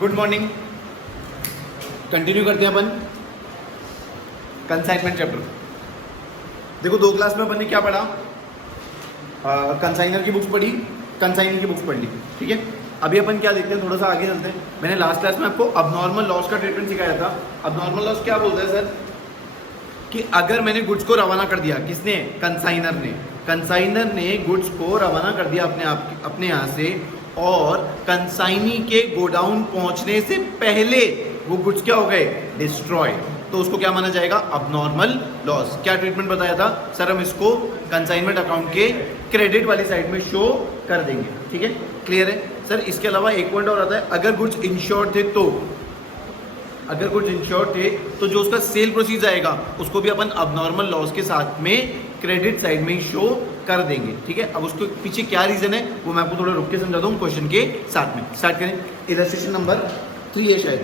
Good morning. Continue करते हैं अपन consignment chapter. देखो 2 क्लास में अपन ने क्या पढ़ा, कंसाइनर की बुक्स पढ़ी, कंसाइनिंग की बुक्स पढ़ ली, ठीक है। अभी अपन क्या देखते हैं, थोड़ा सा आगे चलते हैं। मैंने लास्ट क्लास में आपको अबनॉर्मल लॉस का ट्रीटमेंट सिखाया था। अबनॉर्मल लॉस क्या बोलता है सर, कि अगर मैंने गुड्स को रवाना कर दिया, किसने, कंसाइनर ने गुड्स को रवाना कर दिया अपने यहाँ से, और कंसाइनी के गोडाउन पहुंचने से पहले वो गुड्स क्या हो गए, डिस्ट्रॉय, तो उसको क्या माना जाएगा, अबनॉर्मल लॉस। क्या ट्रीटमेंट बताया था सर, हम इसको कंसाइनमेंट अकाउंट के क्रेडिट वाली साइड में शो कर देंगे, ठीक है, क्लियर है सर। इसके अलावा एक पॉइंट और आता है, अगर गुड्स इंश्योर्ड थे तो जो उसका सेल प्रोसीज आएगा उसको भी अपन अबनॉर्मल लॉस के साथ में क्रेडिट साइड में ही शो कर देंगे, ठीक है। अब उसको पीछे क्या रीजन है वो मैं आपको थोड़ा रुक के समझाता हूँ क्वेश्चन के साथ में। स्टार्ट करें। इलस्ट्रेशन नंबर 3 है शायद।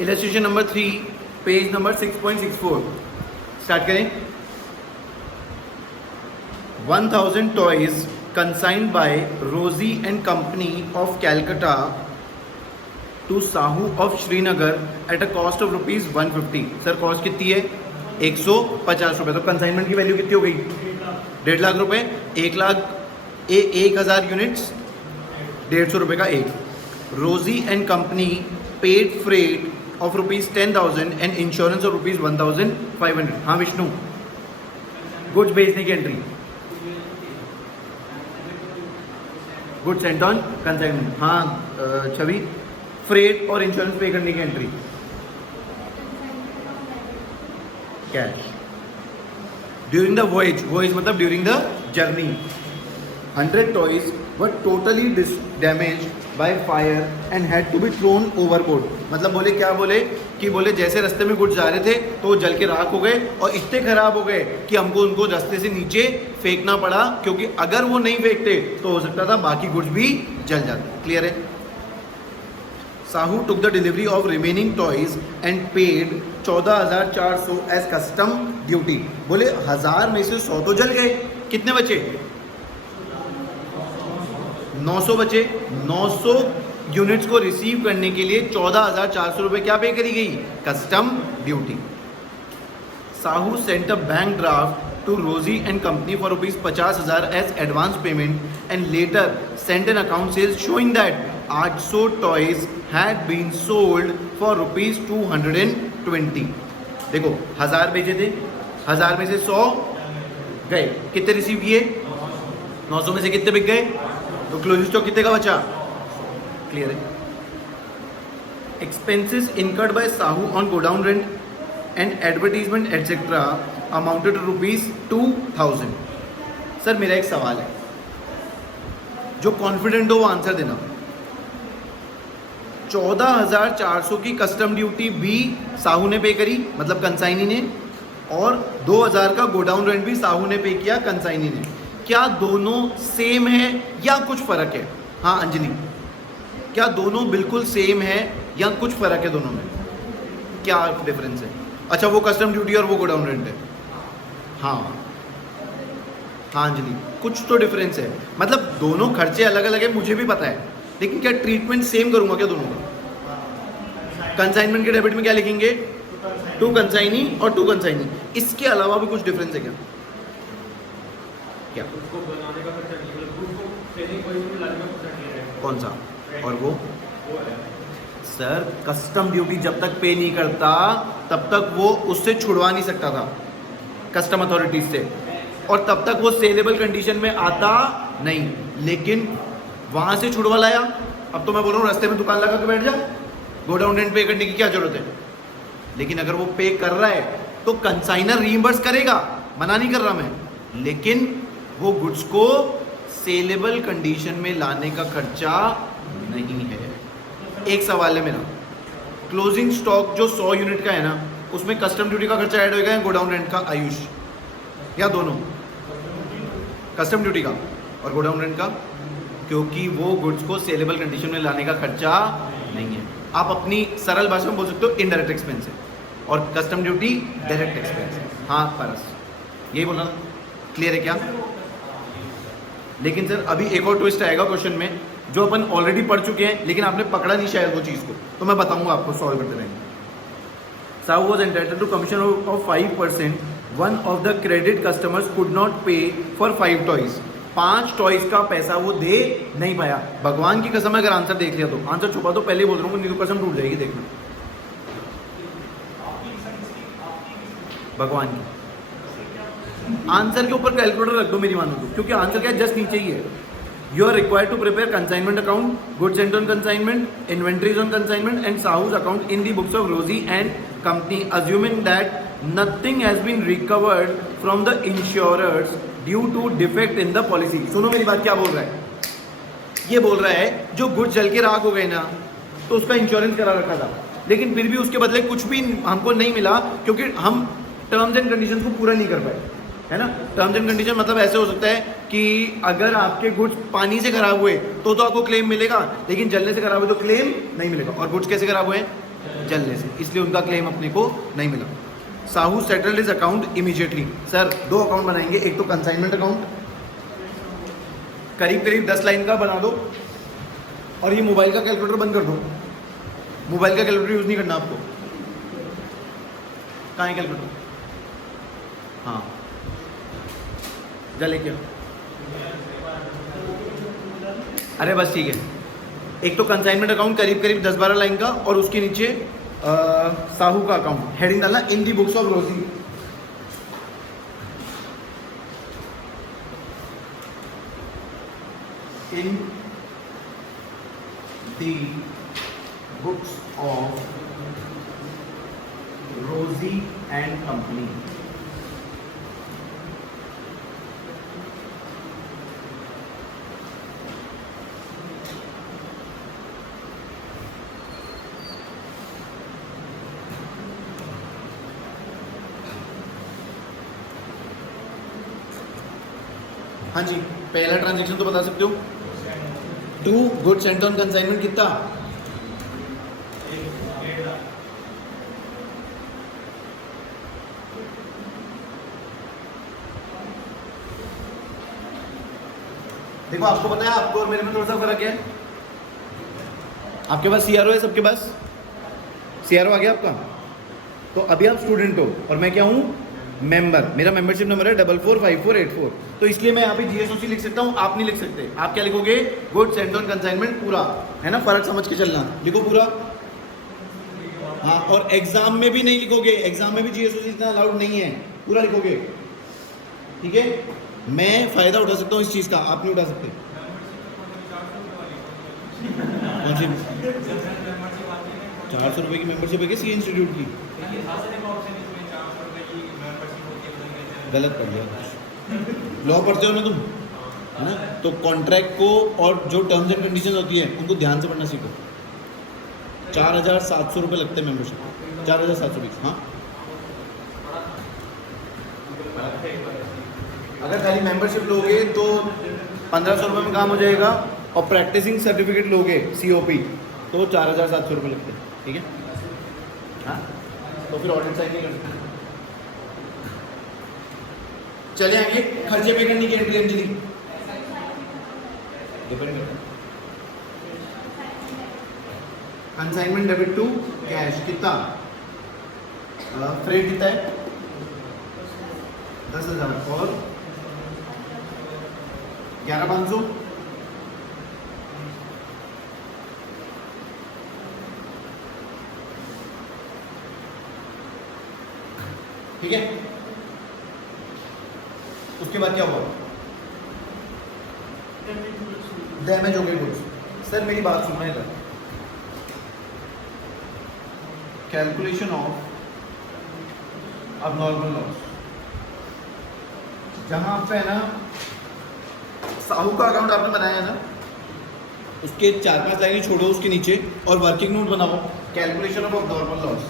Illustration number 3, page number 6.64। Start करें। 1000 toys consigned by Rosy and company of Calcutta to Sahu of Srinagar at a cost of rupees 150। Sir cost कितनी है, 150 रुपये। तो कंसाइनमेंट की वैल्यू कितनी हो गई, 1.5 लाख रुपए। 1000 यूनिट्स, 150 रुपये का एक। Rosy and company paid freight of rupees 10,000 and insurance of rupees 1,500। हाँ विष्णु, गुड्स भेजने की entry, goods sent on consignment. हाँ छवि, फ्रेट और इंश्योरेंस पे करने की entry, cash. During the voyage मतलब during the journey 100 toys were totally damage by fire and had to be thrown overboard. मतलब बोले जैसे रास्ते में गुड्स जा रहे थे तो वो जल के राख हो गए और इतने खराब हो गए कि हमको उनको रास्ते से नीचे फेंकना पड़ा, क्योंकि अगर वो नहीं फेंकते तो हो सकता था बाकी गुड्स भी जल जाते। क्लियर है। Sahu took the delivery of remaining toys and paid 14,400 as custom duty. बोले 1000 में से 100 तो जल गए, कितने बचे, 900 बचे। 900 यूनिट्स को रिसीव करने के लिए 14,400 रुपये क्या पे करी गई, custom duty. Sahu sent a bank draft to Rosy and company for rupees 50,000 as advance payment and later sent an account sales showing that 800 toys had been sold for rupees 220। देखो 1000 बेचे थे, 1000 में से 100 गए, कितने रिसीव किए, 900 में से कितने बिक गए, तो क्लोजिंग स्टॉक कितने का बचा, क्लियर है। Expenses incurred by Sahu on godown rent and advertisement etcetera amounted to rupees 2000। Sir मेरा एक सवाल है, जो कॉन्फिडेंट हो वो आंसर देना। 14,400 की कस्टम ड्यूटी भी साहू ने पे करी, मतलब कंसाइनी ने, और 2,000 का गोडाउन रेंट भी साहू ने पे किया, कंसाइनी ने। क्या दोनों सेम है या कुछ फर्क है? हाँ अंजलि, क्या दोनों बिल्कुल सेम है या कुछ फर्क है दोनों में, क्या डिफरेंस है? अच्छा वो कस्टम ड्यूटी और वो गोडाउन रेंट है। हाँ अंजलि, कुछ तो डिफरेंस है, मतलब दोनों खर्चे अलग अलग है मुझे भी पता है, लेकिन क्या ट्रीटमेंट सेम करूंगा क्या दोनों का? कंसाइनमेंट के डेबिट में क्या लिखेंगे, टू कंसाइनी और टू कंसाइनी। इसके अलावा भी कुछ डिफरेंस है क्या? क्या कौन सा? और वो सर कस्टम ड्यूटी जब तक पे नहीं करता तब तक वो उससे छुड़वा नहीं सकता था कस्टम अथॉरिटीज से, और तब तक वो सेलेबल कंडीशन में आता नहीं, लेकिन वहां से छुड़वा लाया। अब तो मैं बोल रहा हूँ रास्ते में दुकान लगा के बैठ जा, गोडाउन रेंट पे करने की क्या जरूरत है? लेकिन अगर वो पे कर रहा है तो कंसाइनर रीइंबर्स करेगा, मना नहीं कर रहा मैं, लेकिन वो गुड्स को सेलेबल कंडीशन में लाने का खर्चा नहीं है। एक सवाल है मेरा, क्लोजिंग स्टॉक जो 100 यूनिट का है ना, उसमें कस्टम ड्यूटी का खर्चा ऐड होएगा या गोडाउन रेंट का आयुष, या दोनों? कस्टम ड्यूटी का और गोडाउन रेंट का, क्योंकि वो गुड्स को सेलेबल कंडीशन में लाने का खर्चा नहीं है। आप अपनी सरल भाषा में बोल सकते हो इनडायरेक्ट एक्सपेंस है, और कस्टम ड्यूटी डायरेक्ट एक्सपेंस है। हाँ पारस, यही बोलना, क्लियर है क्या? लेकिन सर अभी एक और ट्विस्ट आएगा क्वेश्चन में जो अपन ऑलरेडी पढ़ चुके हैं, लेकिन आपने पकड़ा नहीं शायद वो चीज़ को, तो मैं बताऊंगा आपको सॉल्व करते रहेंगे। Sahu was entitled to commission of 5%, one of the credit customers could not pay for 5 toys. 5 toys का पैसा वो दे नहीं पाया। भगवान की कसम, अगर आंसर देख लिया तो आंसर छुपा तो पहले बोल रहा हूँ, नहीं तो कसम टूट जाएगी। देखना भगवान की, आंसर के ऊपर कैलकुलेटर रख दो मेरी मानो तो, क्योंकि आंसर क्या है, जस्ट नीचे ही है। You are required to prepare consignment account, goods sent on consignment, inventories on consignment and Sahu's account in the books of Rosy and company, assuming that nothing has been recovered from the insurers due to defect in the policy. सुनो मेरी बात, क्या बोल रहा है? ये बोल रहा है जो गुड्स जल के राख हो गए ना, तो उसका इंश्योरेंस करा रखा था, लेकिन फिर भी उसके बदले कुछ भी हमको नहीं मिला, क्योंकि हम टर्म्स एंड कंडीशंस को पूरा नहीं कर पाए, है ना। टर्म्स एंड कंडीशन मतलब ऐसे हो सकता है कि अगर आपके गुड्स पानी से खराब हुए तो आपको क्लेम मिलेगा, लेकिन जलने से खराब हुए तो क्लेम नहीं मिलेगा। और गुड्स कैसे खराब हुए? जलने से, इसलिए उनका क्लेम अपने को नहीं मिला। Sahu settled his account immediately. Sir 2 account बनाएंगे, एक तो कंसाइनमेंट अकाउंट करीब 10 लाइन का बना दो, और ये मोबाइल का कैलकुलेटर बंद कर दो। मोबाइल का कैलकुलेटर यूज नहीं करना आपको। कहाँ है कैलकुलेटर? हाँ जा लेके, अरे बस ठीक है। एक तो कंसाइनमेंट अकाउंट करीब 10-12 लाइन का, और उसके नीचे साहू का अकाउंट, हेडिंग डालना इन दी बुक्स ऑफ रोजी। इन the books of Rosy and company. हाँ जी, पहला ट्रांजैक्शन तो बता सकते हो, 2 गुड्स सेंट ऑन कंसाइनमेंट कितना? देखो आपको पता है, आपको और मेरे में थोड़ा सा फर्क है। आपके पास सीआरओ है, सबके पास सीआरओ आ गया आपका, तो अभी आप स्टूडेंट हो और मैं क्या हूँ? मेंबर। मेरा मेंबरशिप नंबर है 445484। तो इसलिए मैं यहाँ पे जीएसओसी लिख सकता हूँ, आप नहीं लिख सकते। आप क्या लिखोगे? गुड्स सेंट ऑन कंसाइनमेंट पूरा, है ना, फर्क समझ के चलना, लिखो पूरा। हाँ, और एग्जाम में भी नहीं लिखोगे, एग्जाम में भी जीएसओसी इतना अलाउड नहीं है, पूरा लिखोगे, ठीक है। मैं फायदा उठा सकता हूँ इस चीज का, आप नहीं उठा सकते। 400 रुपये की मेंबरशिप है सी इंस्टीट्यूट की? गलत पढ़ लिया, लॉ पढ़ते हो ना तुम, है ना, तो कॉन्ट्रैक्ट को और जो टर्म्स एंड कंडीशन होती है उनको ध्यान से पढ़ना सीखो। 4700 रुपये लगते हैं मेंबरशिप, 4720। हाँ, अगर खाली मेंबरशिप लोगे तो 1500 रुपये में काम हो जाएगा, और प्रैक्टिसिंग सर्टिफिकेट लोगे COP तो 4700 रुपये लगते हैं, ठीक है। हाँ, तो फिर ऑडिट साइन नहीं कर सकते। चले आगे खर्चे पे करने की entry Anjali. Consignment debit to cash कितना? फ्रेट कितना है? 10,000 और 11,500। ठीक है, उसके बाद क्या हुआ? डैमेज हो गए गुड्स। सर मेरी बात सुनना इधर, कैलकुलेशन ऑफ अबनॉर्मल लॉस, जहां पे है ना साहू का अकाउंट आपने बनाया है ना, उसके 4-5 लाइनें छोड़ो उसके नीचे और वर्किंग नोट बनाओ, calculation of abnormal loss.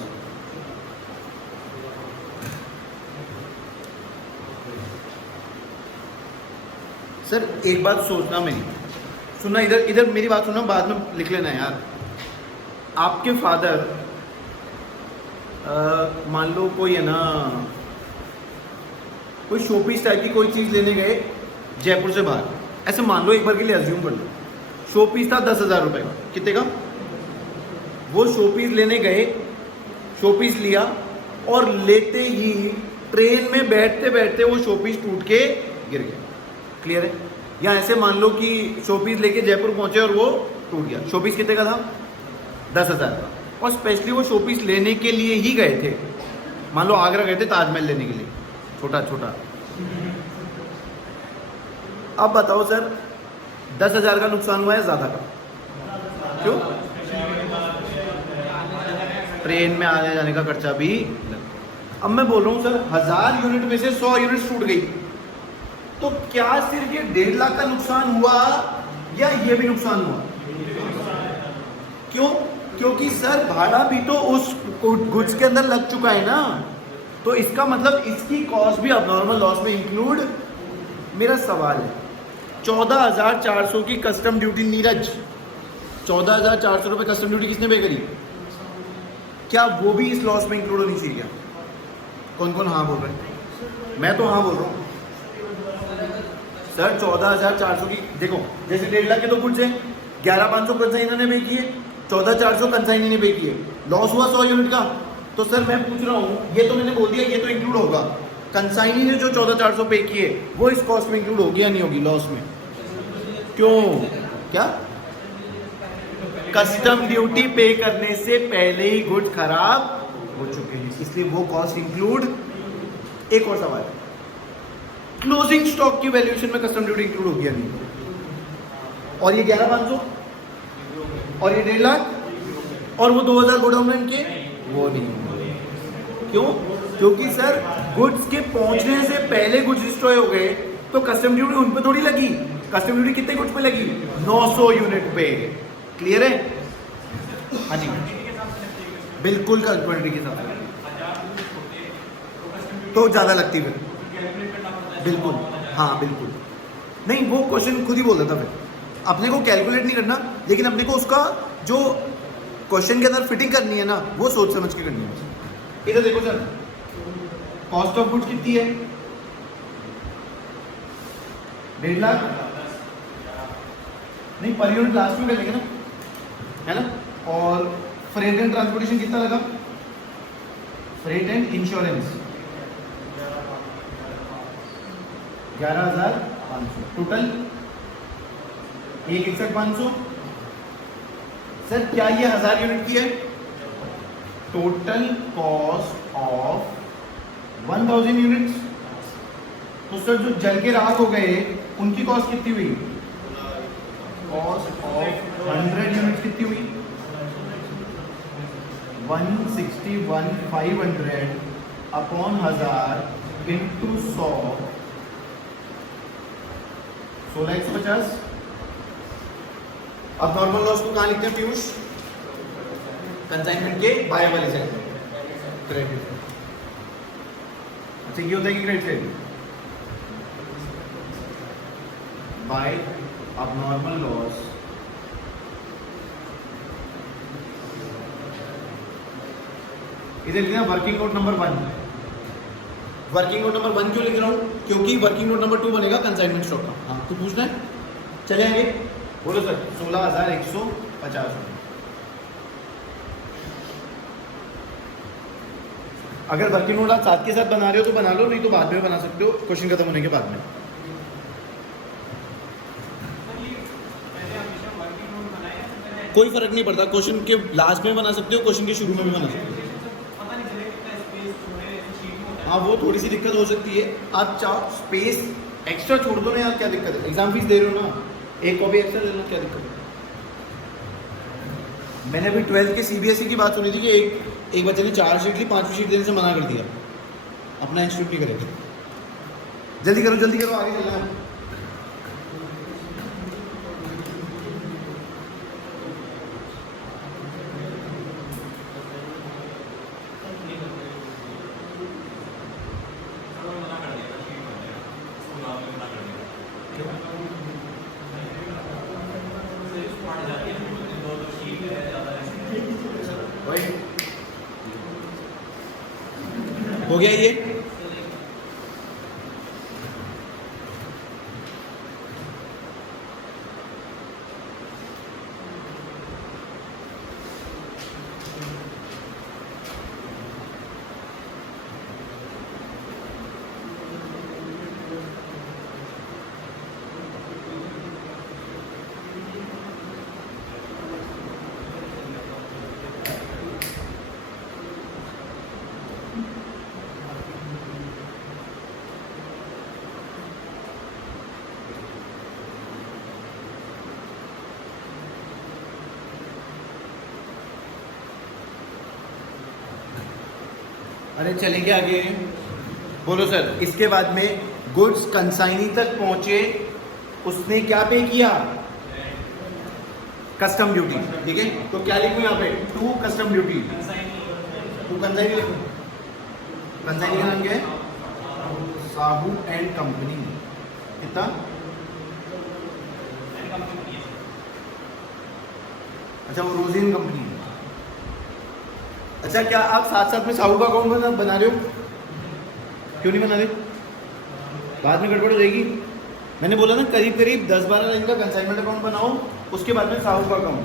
Sir एक बात सोचना मेरी, सुनना, इधर इधर मेरी बात सुनना, बाद में लिख लेना यार। आपके फादर मान लो कोई है ना, कोई शोपीस टाइप की कोई चीज़ लेने गए जयपुर से बाहर, ऐसे मान लो, एक बार के लिए अज्यूम कर लो, शोपीस था 10,000 रुपये का, कितने का? वो शोपीस लेने गए, शोपीस लिया और लेते ही ट्रेन में बैठते बैठते वो शोपीस टूट के गिर गया। क्लियर है? या ऐसे मान लो कि शोपीस लेके जयपुर पहुंचे और वो टूट गया। शोपीस कितने का था? 10,000 का। और स्पेशली वो शोपीस लेने के लिए ही गए थे। मान लो आगरा गए थे ताजमहल लेने के लिए, छोटा छोटा। अब बताओ सर, 10,000 का नुकसान हुआ है ज़्यादा का? क्यों? ट्रेन में आने जाने का खर्चा भी। अब मैं बोल रहा हूँ सर, 1000 यूनिट में से 100 यूनिट टूट गई, तो क्या सिर्फ ये 1.5 लाख का नुकसान हुआ या ये भी नुकसान हुआ? क्यों? क्योंकि सर भाड़ा भी तो उस गुड्स के अंदर लग चुका है ना, तो इसका मतलब इसकी कॉस्ट भी अब नॉर्मल लॉस में इंक्लूड। मेरा सवाल है, 14,400 की कस्टम ड्यूटी, नीरज 14,400 रुपये कस्टम ड्यूटी किसने पे करी? क्या वो भी इस लॉस में इंक्लूड होनी चाहिए? कौन कौन हाँ बोल रहे हैं? मैं तो हाँ बोल रहा हूँ सर। 14,400 की, देखो जैसे 1.5 लाख के तो गुड्स हैं, 11,500 कंसाइनर ने पे किए, 14,400 कंसाइनी ने पे किए, लॉस हुआ 100 यूनिट का। तो सर मैं पूछ रहा हूँ, ये तो मैंने बोल दिया ये तो इंक्लूड होगा, कंसाइनी ने जो 14,400 पे किए वो इस कॉस्ट में इंक्लूड होगी या नहीं होगी लॉस में? क्यों? क्या कस्टम ड्यूटी पे करने से पहले ही गुड्स खराब हो चुके हैं, इसलिए वो कॉस्ट इंक्लूड। एक और सवाल, क्लोजिंग स्टॉक की वैल्यूएशन में कस्टम ड्यूटी इंक्लूड होगी या नहीं? और ये 11,500 और ये 1.5 लाख और वो 2,000 गोडाउन में के, वो नहीं। क्यों? क्योंकि सर गुड्स के पहुंचने से पहले गुड्स डिस्ट्रॉय हो गए, तो कस्टम ड्यूटी उन पे थोड़ी लगी। कस्टम ड्यूटी कितने गुड्स पे लगी? 900 यूनिट पे। क्लियर है? हाँ जी, बिल्कुल क्वांटिटी के साथ तो ज़्यादा लगती है बिल्कुल। हाँ बिल्कुल, नहीं वो क्वेश्चन खुद ही बोल देता फिर, अपने को कैलकुलेट नहीं करना, लेकिन अपने को उसका जो क्वेश्चन के अंदर फिटिंग करनी है ना, वो सोच समझ के करनी है। इधर देखो सर, कॉस्ट ऑफ गुड्स कितनी है? 1.5 लाख। नहीं, पर यूनिट लास्ट में कर लेंगे ना, है ना? और फ्रेट एंड ट्रांसपोर्टेशन कितना लगा? Freight and insurance 11,500 total, 1,61,500। Sir क्या ये 1000 यूनिट की है? Total cost of 1000 units. तो सर जो जल के राख हो गए उनकी कॉस्ट कितनी हुई? कॉस्ट ऑफ 100 यूनिट कितनी हुई? 161,500 अपॉन 1000 इंटू 100, 16,150। अब नॉर्मल लॉस को कहाँ लिखते हैं पीयूष? कंसाइनमेंट के बाय वाले साइड, क्रेडिट। अच्छा ये होता है कि क्रेडिट साइड बाय अब नॉर्मल लॉस इधर लिखना working note number 1। Working note number 1 क्यों लिख रहा हूँ? क्योंकि वर्किंग नोट नंबर 2 बनेगा कंसाइनमेंट स्टॉक का। हाँ तो पूछना है, चले आएंगे। बोलो सर। 16,150। अगर वर्किंग नोट आप साथ के साथ बना रहे हो तो बना लो, नहीं तो बाद में बना सकते हो क्वेश्चन खत्म होने के बाद में। कोई फर्क नहीं पड़ता, क्वेश्चन के लास्ट में बना सकते हो, क्वेश्चन के शुरू में भी बना सकते हो। हाँ वो थोड़ी सी दिक्कत हो सकती है, आप चाहो स्पेस एक्स्ट्रा छोड़ दो ना यार, क्या दिक्कत है? एग्जाम फीस दे रहे हो ना, एक कॉपी एक्स्ट्रा ले लो, क्या दिक्कत है? मैंने अभी 12th के CBSE की बात सुनी थी कि एक बच्चे ने 4 शीट ली, 5वीं शीट देने से मना कर दिया, अपना इंस्टीट्यूट नहीं करेगा। जल्दी करो आगे चलना है। हो गया ये? अरे चलेंगे आगे, बोलो सर। इसके बाद में गुड्स कंसाइनी तक पहुंचे, उसने क्या पे किया? Custom duty. ठीक है, तो क्या लिखूं यहाँ पे? To custom duty, to consignee लिखूं। कंसाइनी का नाम क्या है? Sahu and company. कितना? अच्छा, वो रोजिन कंपनी है। अच्छा, क्या आप साथ साथ में साहू का अकाउंट बना रहे हो? क्यों नहीं बना रहे? बाद में गड़बड़ हो जाएगी। मैंने बोला ना करीब करीब 10-12 लाइन का कंसाइनमेंट अकाउंट बनाओ, उसके बाद में साहू का अकाउंट।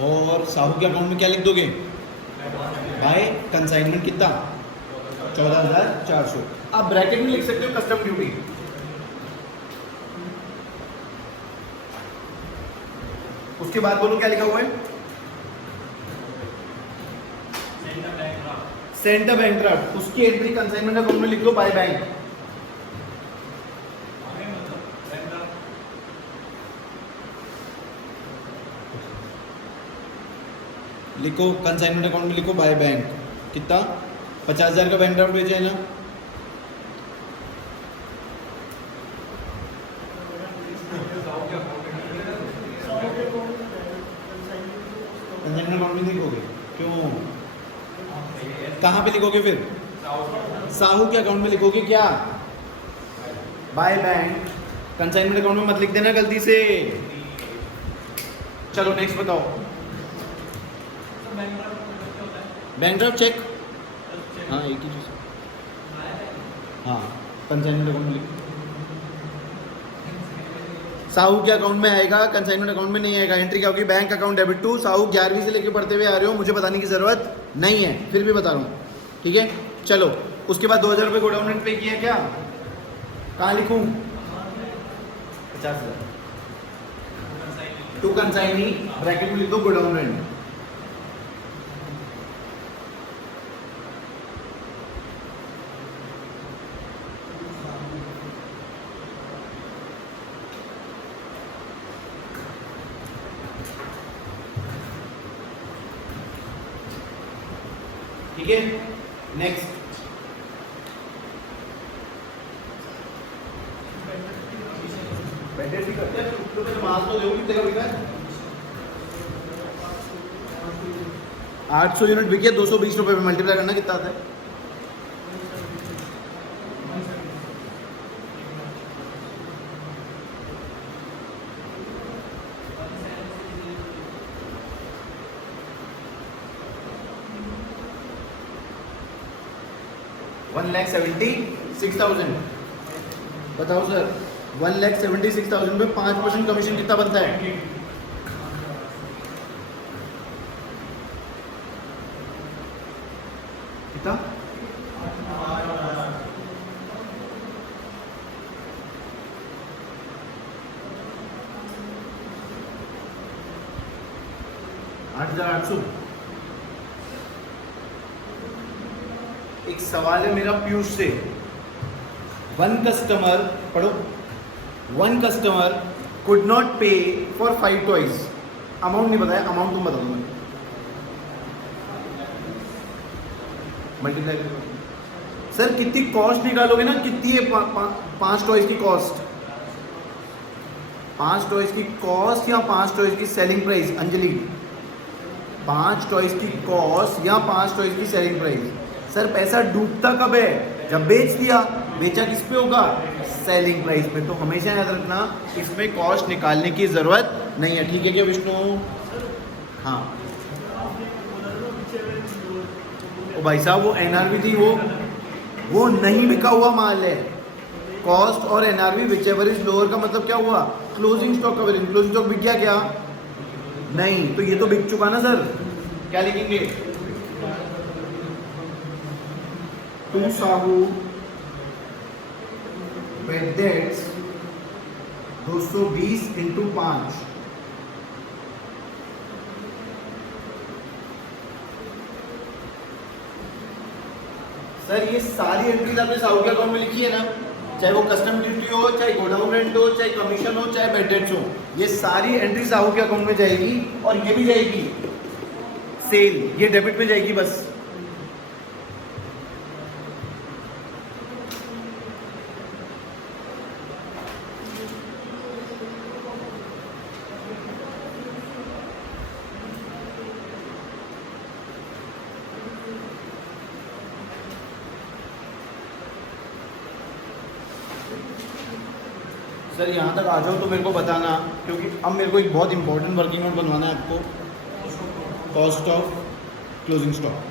और साहू के अकाउंट में क्या लिख दोगे? बाय कंसाइनमेंट कितना? 14,400। आप ब्रैकेट में लिख सकते हो कस्टम ड्यूटी। उसके बाद बोलो क्या लिखा हुआ है? Centre bank draft. उसकी एंट्री कंसाइनमेंट अकाउंट में लिख दो बाय बैंक। लिखो कंसाइनमेंट अकाउंट में लिखो बाय बैंक। कितना? 50,000 का बैंक ड्राफ्ट भेजा है ना? कंसाइनमेंट अकाउंट में लिखोगे? क्यों? कहाँ पे लिखोगे फिर? साहू के अकाउंट में लिखोगे क्या? By bank. कंसाइनमेंट अकाउंट में मत लिख देना गलती से। चलो नेक्स्ट बताओ। Bank draft cheque. हाँ, एक ही चीज। हाँ, कंसाइनमेंट अकाउंट में लिखो। साहू के अकाउंट में आएगा, कंसाइनमेंट अकाउंट में नहीं आएगा। एंट्री क्या होगी? Bank account debit to Sahu. 11वीं से लेके पढ़ते हुए आ रहे हो, मुझे बताने की जरूरत नहीं है, फिर भी बता रहा हूँ। ठीक है, चलो। उसके बाद 2,000 रुपये गोडाउन रेंट पे किया क्या? कहाँ लिखूँ? 50,000 टू कंसाइनी, ब्रैकेट में लिख दो गोडाउन रेंट। ठीक है, नेक्स्ट। बैटरी करते हैं तो माल तो देखो कितने का बिका है? 800 यूनिट बिके, 220 रुपए पे मल्टीप्लाई करना कितना आता है? $1,76,000। बताओ सर, 1,76,000 में 5% कमीशन कितना बनता है? कितना? 8,800। एक सवाल है मेरा पीयूष से। वन कस्टमर, पढ़ो। One customer could not pay for 5 toys. Amount नहीं बताया, अमाउंट तुम बता दो। मल्टीप्लाई सर कितनी कॉस्ट निकालोगे ना? कितनी है 5 टॉयज की कॉस्ट? 5 टॉयज की कॉस्ट या 5 टॉयज की सेलिंग प्राइस? अंजलि, 5 टॉयज की कॉस्ट या 5 टॉयज की सेलिंग प्राइस? सर पैसा डूबता कब है? जब बेच दिया, बेचा किस पे होगा? सेलिंग प्राइस पे। तो हमेशा याद रखना इसमें कॉस्ट निकालने की ज़रूरत नहीं है। ठीक है क्या विष्णु? हाँ। ओ भाई साहब, वो एनआरवी थी, वो नहीं बिका हुआ माल है। कॉस्ट और NRV which ever is lower का मतलब क्या हुआ? क्लोजिंग स्टॉक का वैल्यू। क्लोजिंग स्टॉक बिक गया क्या? नहीं। तो ये तो बिक चुका ना सर। क्या लिखेंगे? To Sahu bad debts 220 into 5। Sir ये सारी एंट्रीज आपने साहू के अकाउंट में लिखी है ना, चाहे वो कस्टम ड्यूटी हो, चाहे गोडाउन रेंट हो, चाहे कमीशन हो, चाहे बेड डेट्स हो, ये सारी एंट्री साहू के अकाउंट में जाएगी। और ये भी जाएगी सेल, ये डेबिट में जाएगी बस। सर यहाँ तक आ जाओ तो मेरे को बताना, क्योंकि अब मेरे को एक बहुत इंपॉर्टेंट वर्किंग नोट बनवाना है आपको। Cost of closing stock.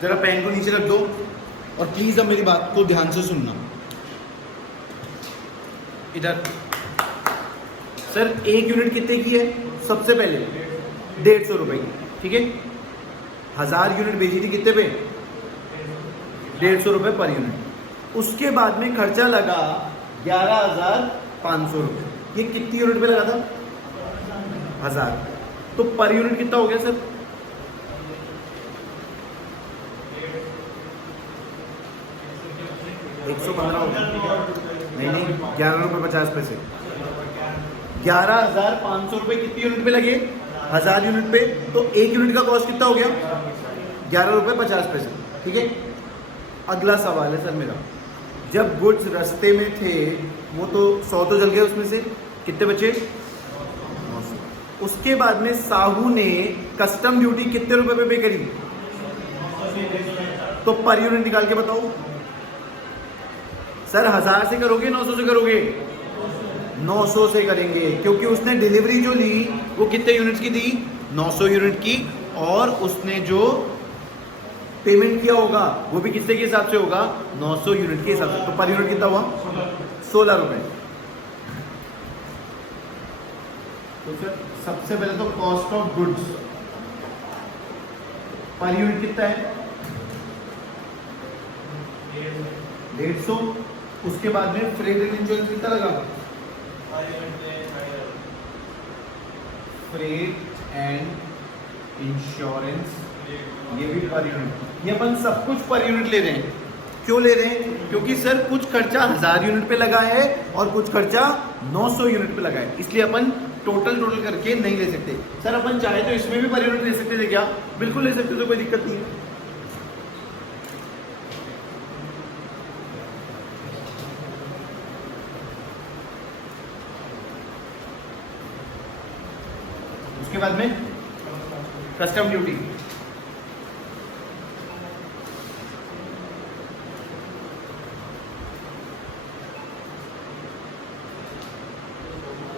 जरा पेन को नीचे रख दो और प्लीज अब मेरी बात को ध्यान से सुनना। इधर सर एक यूनिट कितने की है? सबसे पहले 150 रुपए की, ठीक है। 1000 यूनिट बेची थी कितने पे? 150 रुपए पर यूनिट। उसके बाद में खर्चा लगा 11,500 रुपए। ये कितनी यूनिट पे लगा था? 1000। तो पर यूनिट कितना हो गया सर? 115 हो गया। नहीं, 11 रुपये 50 पैसे। 11,500 रुपये कितनी यूनिट पे लगे? 1000 यूनिट पे। तो एक यूनिट का कॉस्ट कितना हो गया? 11 रुपये 50 पैसे, ठीक है। अगला सवाल है सर मेरा, जब गुड्स रास्ते में थे वो तो 100 तो जल गए, उसमें से कितने बचे? 900। उसके बाद में साहू ने कस्टम ड्यूटी कितने रुपए पे पे करी? तो पर यूनिट निकाल के बताओ सर। 1000 से करोगे 900 से करोगे? 900 से करेंगे, क्योंकि उसने डिलीवरी जो ली वो कितने यूनिट्स की दी? 900 यूनिट की। और उसने जो पेमेंट किया होगा वो भी कितने के हिसाब से होगा? 900 यूनिट के हिसाब से। तो पर यूनिट कितना हुआ? 16 रुपए। तो सर सबसे पहले तो cost of goods per unit कितना है? 150। उसके बाद में फ्रेट एंड इंश्योरेंस कितना लगा? फ्रेट एंड इंश्योरेंस, ये भी पर यूनिट। ये अपन सब कुछ पर यूनिट ले रहे हैं। क्यों ले रहे हैं? क्योंकि सर कुछ खर्चा 1000 यूनिट पे लगा है और कुछ खर्चा 900 यूनिट पे लगा है, इसलिए अपन टोटल करके नहीं ले सकते। सर अपन चाहे तो इसमें भी पर यूनिट ले सकते थे क्या? बिल्कुल ले सकते, तो कोई दिक्कत नहीं है। उसके बाद में कस्टम ड्यूटी,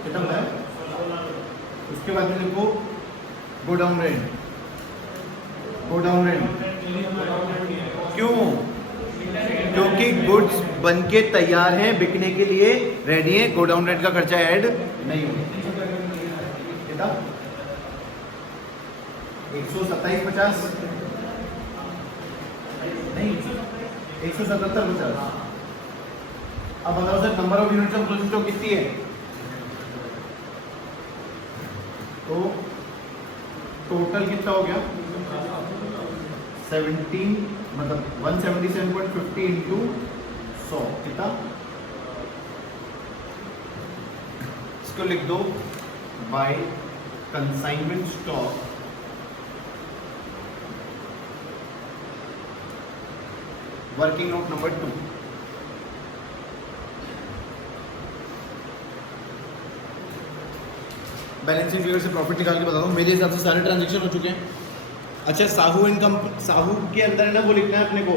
खत्म है। उसके बाद में देखो गोडाउन रेंट। गोडाउन रेंट क्यों? क्योंकि गुड्स बनके तैयार हैं, बिकने के लिए रेडी है, गोडाउन रेंट का खर्चा ऐड नहीं होगा। 127.50 नहीं, 177.50। अब बताओ sir number of units of closing stock कितनी है? तो टोटल कितना हो गया? 17, मतलब 177.50 इंटू 100 कितना? इसको लिख दो by consignment stock working note number 2। Balancing figure से प्रॉफिट निकाल के बताता हूँ। मेरे हिसाब से सारे ट्रांजेक्शन हो चुके हैं। अच्छा, साहू इनकम, साहू के अंदर है ना, वो लिखना है अपने को,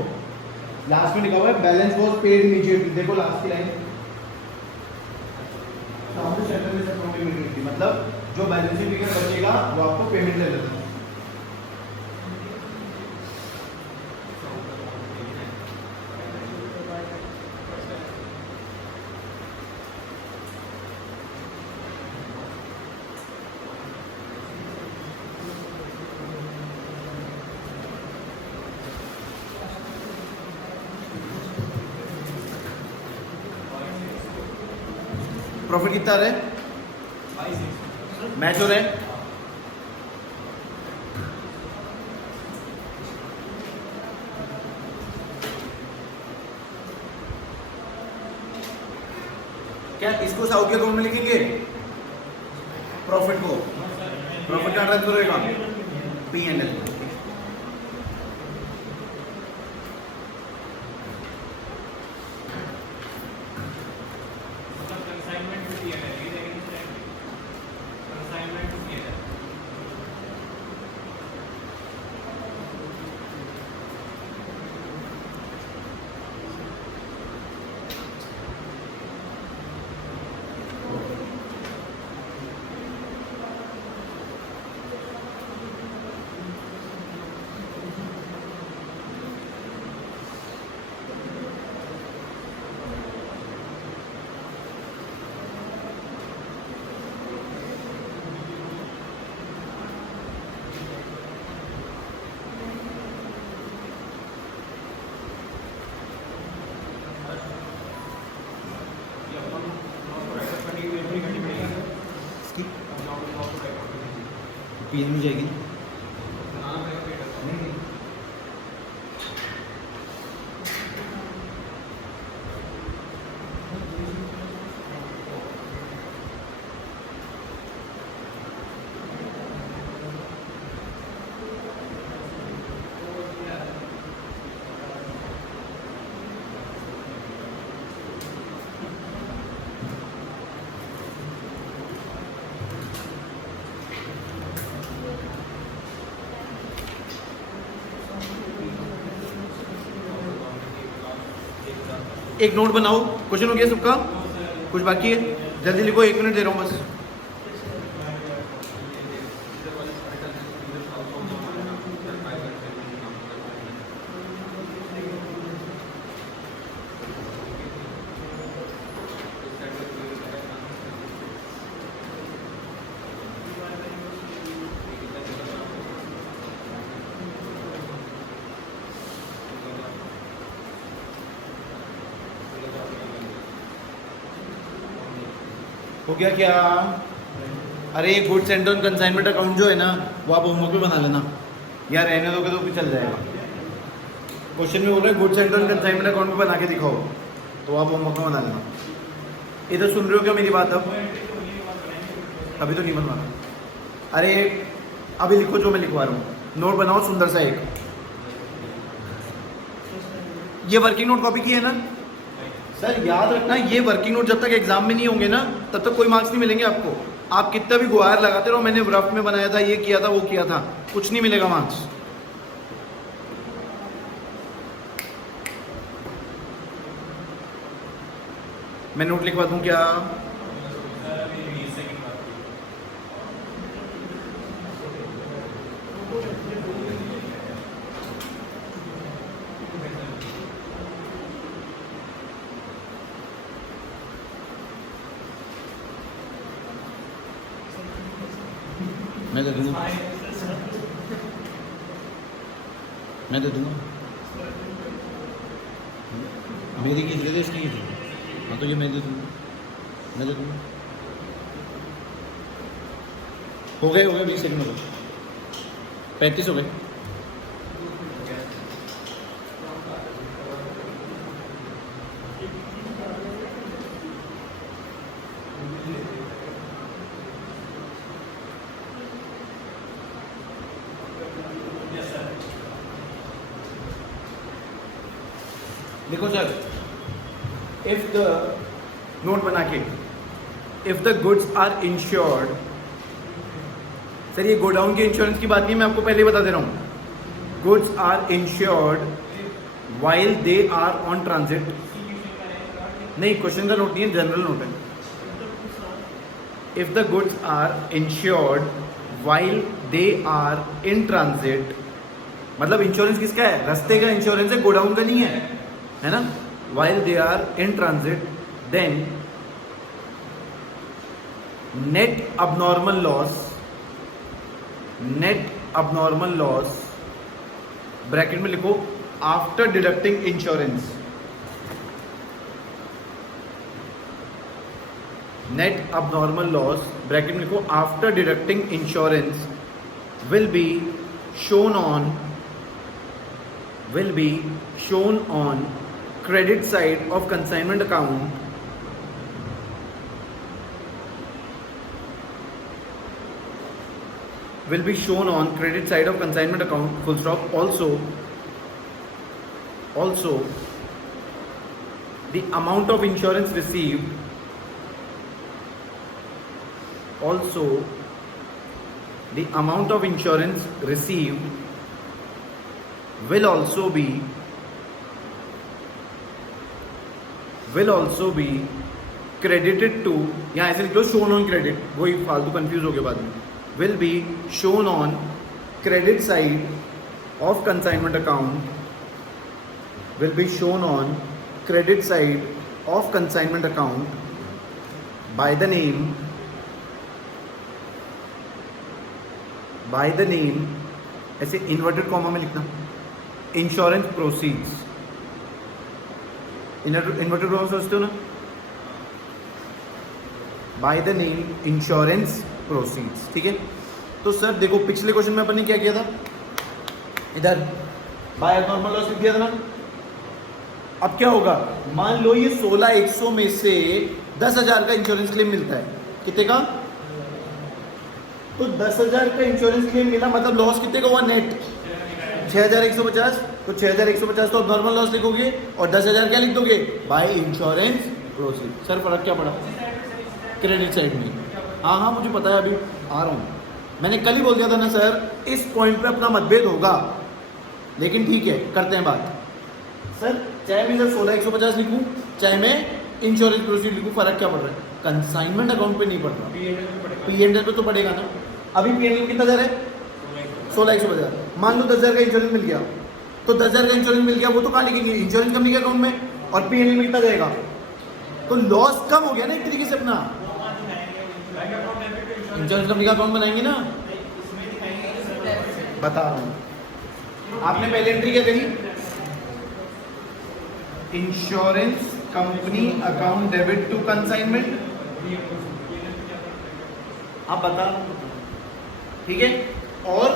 लास्ट में लिखा हुआ है बैलेंस वॉज पेड इमीडिएटली। देखो लास्ट की लाइन, मतलब जो बैलेंसिंग फिगर बचेगा वो आपको पेमेंट ले लेना है। प्रॉफिट कितना आ रहा है? मैच हो रहा है? क्या इसको साहू के अकाउंट में लिखेंगे? प्रॉफिट को, प्रॉफिट का ट्रांसफर होगा P&L। पीएन में जाएगी ना? एक नोट बनाओ। क्वेश्चन हो गया सबका? कुछ बाकी है? जल्दी लिखो, 1 मिनट दे रहा हूँ बस। हो गया क्या? अरे goods and on consignment account जो है ना, वो आप होमवर्क में बना लेना यार, रहने दोगे तो फिर चल जाएगा। क्वेश्चन में बोल रहे हैं goods and on consignment account में बना के दिखाओ, तो आप होमवर्क में बना लेना। इधर सुन रहे हो क्या मेरी बात? अब अभी तो नहीं बनवाना। अरे अभी लिखो जो मैं लिखवा रहा हूँ, नोट बनाओ सुंदर सा एक। ये वर्किंग नोट कॉपी की है ना सर? याद रखना, ये वर्किंग नोट जब तक एग्जाम में नहीं होंगे ना, तब तक कोई मार्क्स नहीं मिलेंगे आपको। आप कितना भी गुहार लगाते रहो, मैंने रफ में बनाया था, ये किया था, वो किया था, कुछ नहीं मिलेगा मार्क्स। मैं नोट लिखवा दूं क्या? मैं दे दूंगा, मैं दे दूंगा। मेरी की थी, इसकी थी। हाँ तो ये मैं दे दूंगा, मैं दे दूंगा। हो गए 20 सेकंड में, 35 हो गए। देखो सर, इफ द नोट बना के, if the goods are insured, sir ये गोडाउन के इंश्योरेंस की बात नहीं, मैं आपको पहले ही बता दे रहा हूँ। Goods are insured while they are on transit, नहीं क्वेश्चन का नोट नहीं है, जनरल नोट है। If the goods are insured while they are in transit, मतलब इंश्योरेंस किसका है? रास्ते का इंश्योरेंस है, गोडाउन का नहीं है ना। While they are in transit, then net abnormal loss bracket में लिखो after deducting insurance, net abnormal loss bracket में लिखो after deducting insurance will be shown on credit side of consignment account, will be shown on credit side of consignment account, full stop. Also the amount of insurance received, will also be credited to, यहाँ ऐसे लिख लो shown on credit, वही फालतू confuse हो गए बाद में, will be shown on credit side of consignment account, will be shown on credit side of consignment account by the name ऐसे इन्वर्टेड कॉमा में लिखना, इंश्योरेंस प्रोसीड्स, इन्वर्टेड कॉमा सोचते हो ना, by the name insurance proceeds, ठीक है। तो sir देखो पिछले क्वेश्चन में अपन ने क्या किया था, इधर बाय नॉर्मल लॉस लिख दिया था ना। अब क्या होगा, मान लो ये 16,100 में से 10,000 का इंश्योरेंस क्लेम मिलता है, कितने का? तो 10,000 का इंश्योरेंस क्लेम मिला, मतलब लॉस कितने का हुआ नेट? 6,150। तो 6,150 तो नॉर्मल लॉस लिखोगे और 10,000 क्या लिख दोगे? By insurance proceed. सर फर्क क्या पड़ा क्रेडिट साइड में? हाँ मुझे पता है, अभी आ रहा हूँ। मैंने कल ही बोल दिया था ना सर, इस पॉइंट पे अपना मतभेद होगा, लेकिन ठीक है करते हैं बात। सर चाहे मैं इधर 16,150 लिखूँ, चाहे मैं इंश्योरेंस प्रोसीड लिखूँ, फर्क क्या पड़ रहा है? कंसाइनमेंट अकाउंट पे नहीं पड़ रहा, पीएनएल पे तो पड़ेगा ना। अभी पीएनएल कितना दर है? 16,150। मान लो 10,000 का इंश्योरेंस मिल गया, तो 10,000 का इंश्योरेंस मिल गया, वो तो कहाँ लिखेंगे? इंश्योरेंस कंपनी के अकाउंट में, और पीएनएल में कितना जाएगा? तो लॉस कम हो गया ना एक तरीके से अपना। इंश्योरेंस कंपनी का अकाउंट बनाएंगे ना, बता रहा हूँ। आपने पहले एंट्री क्या करी? Insurance company account debit to consignment, आप बता, ठीक है। और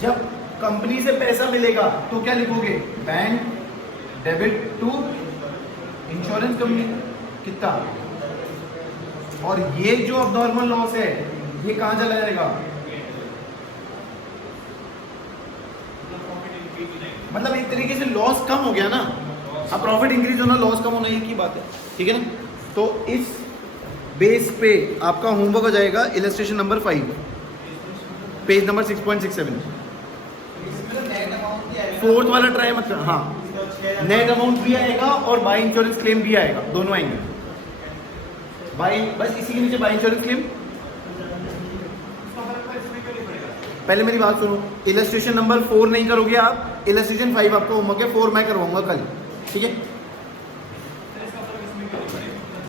जब कंपनी से पैसा मिलेगा तो क्या लिखोगे? Bank debit to insurance company, कितना? और ये जो अब नॉर्मल लॉस है ये कहां चला जाएगा? मतलब एक तरीके से लॉस कम हो गया ना। अब प्रॉफिट इंक्रीज होना, लॉस कम होना, एक ही बात है, ठीक है ना। तो इस बेस पे आपका होमवर्क हो जाएगा illustration number 5, page number 6.67। Fourth वाला ट्राई मत करना। हाँ, नेट अमाउंट भी आएगा और बाय इंश्योरेंस क्लेम भी आएगा, दोनों आएंगे। बाय, बस इसी के नीचे बाय इंश्योरेंस क्लेम। पहले मेरी बात सुनो, इलस्ट्रेशन नंबर 4 नहीं करोगे आप, इलस्ट्रेशन 5 आपका होमवर्क है, 4 मैं करवाऊंगा कल, ठीक है।